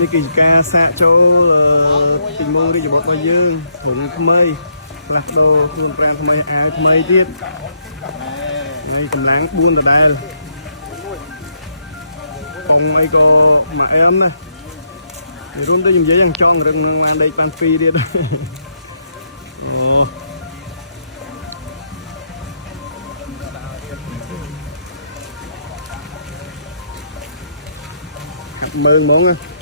នេះគឺការសាកចូលទីមើលរាជបុត្ររបស់យើងព្រមថ្មីផ្លាស់ប្ដូរខ្លួនប្រាំងថ្មីអាវថ្មីទៀតនេះកម្លាំង4ដដែលកុំអីក៏មកអែមណារួមទៅនិយាយយ៉ាងចង់រឹងនឹងបានដេកបាន2ទៀតអូកាត់មើលហ្មង